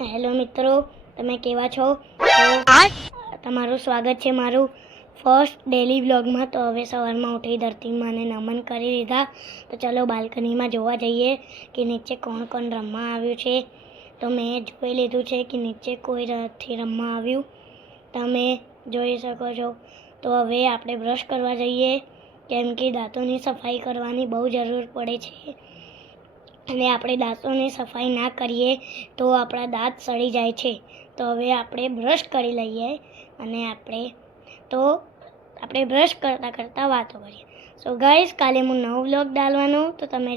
Hello મિત્રો, તમે કેવા છો? તમારું સ્વાગત છે મારું ફર્સ્ટ ડેલી વ્લોગમાં. તો હવે સવારમાં ઉઠી ધરતી માને નમન કરી લીધા. તો ચલો બાલ્કનીમાં જોવા જઈએ કે નીચે કોણ કોણ રમવા આવ્યું છે. તો મેં જોઈ લીધું છે કે નીચે કોઈ નથી રમવા આવ્યું, તમે જોઈ શકો છો. તો હવે આપણે બ્રશ કરવા જઈએ, કેમ કે દાંતોની સફાઈ કરવાની બહુ જરૂર પડે છે. અને આપણે દાંતોની સફાઈ ના કરીએ તો આપણા દાંત સડી જાય છે. તો હવે આપણે બ્રશ કરી લઈએ અને આપણે બ્રશ કરતાં કરતાં વાતો કરીએ. સો ગાઈઝ, કાલે હું નવો વ્લોગ ડાલવાનો, તો તમે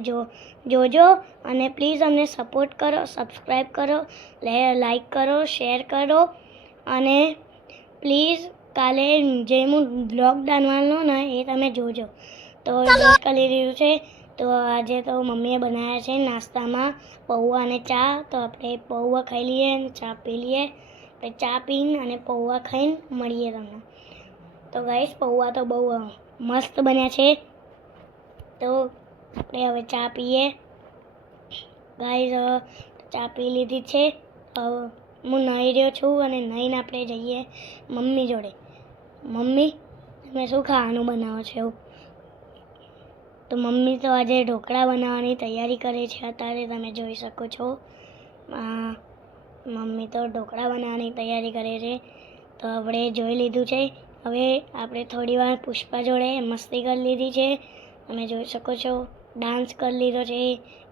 જોજો અને પ્લીઝ અમને સપોર્ટ કરો, સબસ્ક્રાઈબ કરો, લાઈક કરો, શેર કરો. અને પ્લીઝ કાલે જે હું વ્લોગ ડાલવાનો ને એ તમે જોજો. તો બ્રશ કરી રહ્યું છે. તો આજે તો મમ્મીએ બનાવ્યા છે નાસ્તામાં પૌવા અને ચા. તો આપણે પૌવા ખાઈ લઈએ અને ચા પી લઈએ. આપણે ચા પીને અને પૌવા ખાઈને મળીએ તમને. તો ગાઈસ, પૌવા તો બહુ મસ્ત બન્યા છે. તો આપણે હવે ચા પીએ. ગાઈસ, ચા પી લીધી છે. હું નાહી રહ્યો છું અને નાહીને આપણે જઈએ મમ્મી જોડે. મમ્મી, તમે શું ખાવાનું બનાવો છો? તો મમ્મી તો આજે ઢોકળા બનાવવાની તૈયારી કરે છે. અત્યારે તમે જોઈ શકો છો, મમ્મી તો ઢોકળા બનાવવાની તૈયારી કરે છે. તો આપણે જોઈ લીધું છે. હવે આપણે થોડી વાર પુષ્પા જોડે મસ્તી કરી લીધી છે. તમે જોઈ શકો છો, ડાન્સ કરી લીધો છે,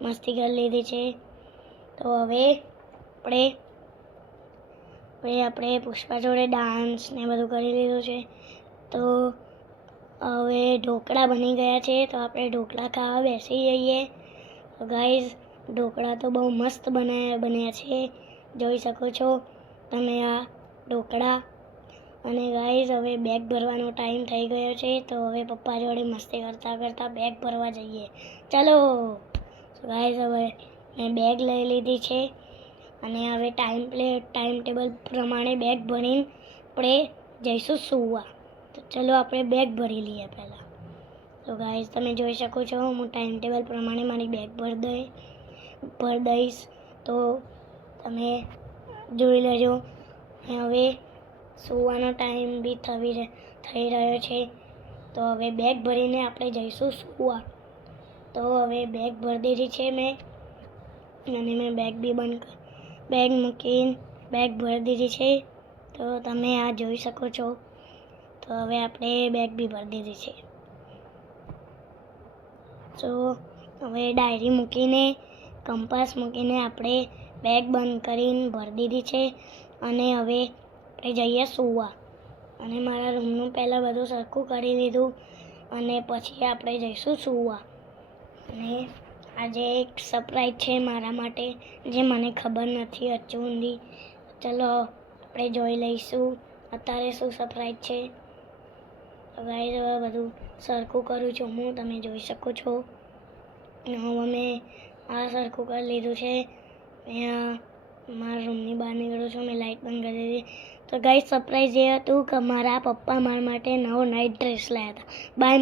મસ્તી કરી લીધી છે. તો હવે આપણે પુષ્પા જોડે ડાન્સ ને બધું કરી લીધું છે. તો હવે ઢોકળા બની ગયા છે. તો આપણે ઢોકળા ખાવા બેસી જઈએ. તો ગાઈઝ, ઢોકળા તો બહુ મસ્ત બન્યા છે. જોઈ શકો છો તમે આ ઢોકળા. અને ગાઈઝ, હવે બેગ ભરવાનો ટાઈમ થઈ ગયો છે. તો હવે પપ્પા જોડે મસ્તી કરતાં કરતાં બેગ ભરવા જઈએ. ચાલો ગાઈઝ, હવે મેં બેગ લઈ લીધી છે અને હવે ટાઈમ ટેબલ પ્રમાણે બેગ ભરીને આપણે જઈશું સૂવા. તો ચલો આપણે બેગ ભરી લઈએ પહેલાં. તો ગાઈઝ, તમે જોઈ શકો છો, હું ટાઈમ ટેબલ પ્રમાણે મારી બેગ ભર દઈશ. તો તમે જોઈ લેજો. હવે સૂવાનો ટાઈમ બી થઈ રહ્યો છે. તો હવે બેગ ભરીને આપણે જઈશું સૂવા. તો હવે બેગ ભરી દીધી છે મેં, અને મેં બેગ મૂકીને બેગ ભરી દીધી છે. તો તમે આ જોઈ શકો છો. તો હવે આપણે બેગ બી ભરી દીધી છે. તો હવે ડાયરી મૂકીને, કંપાસ મૂકીને આપણે બેગ બંધ કરીને ભરી દીધી છે. અને હવે આપણે જઈએ સૂવા. અને મારા રૂમનું પહેલાં બધું સરખું કરી લીધું અને પછી આપણે જઈશું સૂવા. અને આજે એક સરપ્રાઈઝ છે મારા માટે, જે મને ખબર નથી હજુ સુધી. ચલો આપણે જોઈ લઈશું અત્યારે શું સરપ્રાઈઝ છે. ગાઈઝ, હવે બધું સરખું કરું છું હું, તમે જોઈ શકો છો. હવે મેં આ સરખું કરી લીધું છે. અહીંયા મારા રૂમની બહાર નીકળું છું, મેં લાઇટ બંધ કરી દીધી. તો ગાઈઝ, સરપ્રાઈઝ એ હતું કે મારા પપ્પા મારા માટે નવો નાઇટ ડ્રેસ લાવ્યા હતા. બાય.